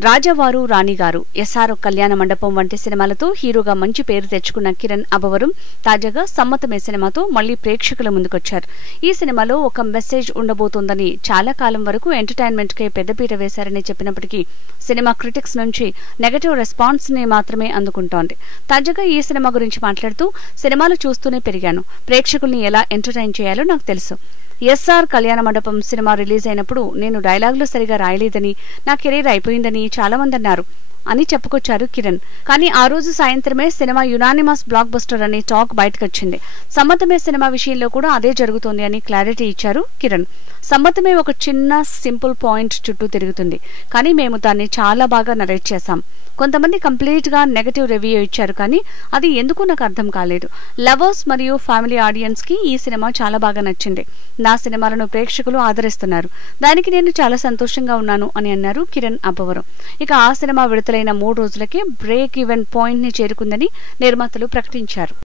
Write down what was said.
రాజావారు రాణిగారు, ఎస్ఆర్ కళ్యాణ మండపం వంటి సినిమాలతో హీరోగా మంచి పేరు తెచ్చుకున్న కిరణ్ అబ్బవరం తాజాగా సమ్మతమే సినిమాతో మళ్లీ ప్రేక్షకుల ముందుకొచ్చారు. ఈ సినిమాలో ఒక మెసేజ్ ఉండబోతోందని, చాలా కాలం వరకు ఎంటర్టైన్మెంట్ కే పెద్దపీట వేశారని చెప్పినప్పటికీ సినిమా క్రిటిక్స్ నుంచి నెగటివ్ రెస్పాన్స్ ని మాత్రమే అందుకుంటోంది. తాజాగా ఈ సినిమా గురించి మాట్లాడుతూ, సినిమాలు చూస్తూనే పెరిగాను, ప్రేక్షకుల్ని ఎలా ఎంటర్టైన్ చేయాలో నాకు తెలుసు. ఎస్ఆర్ కళ్యాణ మండపం సినిమా రిలీజ్ అయినప్పుడు నేను డైలాగులు సరిగా రాయలేదని, నా కెరీర్ అయిపోయిందని చాలా మంది అన్నారు అని చెప్పుకొచ్చారు కిరణ్. కానీ ఆ రోజు సాయంత్రమే సినిమా యునానిమస్ బ్లాక్ బస్టర్ అనే టాక్ బయటకొచ్చింది. సమ్మతమే సినిమా విషయంలో కూడా అదే జరుగుతోంది అని క్లారిటీ ఇచ్చారు కిరణ్. సమ్మతమే ఒక చిన్న సింపుల్ పాయింట్ చుట్టూ తిరుగుతుంది, కానీ మేము దాన్ని చాలా బాగా నరేట్ చేశాం. కొంతమంది కంప్లీట్ గా నెగటివ్ రివ్యూ ఇచ్చారు, కానీ అది ఎందుకు నాకు అర్థం కాలేదు. లవర్స్ మరియు ఫ్యామిలీ ఆడియన్స్ కి ఈ సినిమా చాలా బాగా నచ్చింది. నా సినిమాలను ప్రేక్షకులు ఆదరిస్తున్నారు, దానికి నేను చాలా సంతోషంగా ఉన్నాను అని అన్నారు కిరణ్ అబ్బవరం. ఇక ఆ సినిమా విడుదలైన 3 రోజులకే బ్రేక్ ఈవెన్ పాయింట్ ని చేరుకుందని నిర్మాతలు ప్రకటించారు.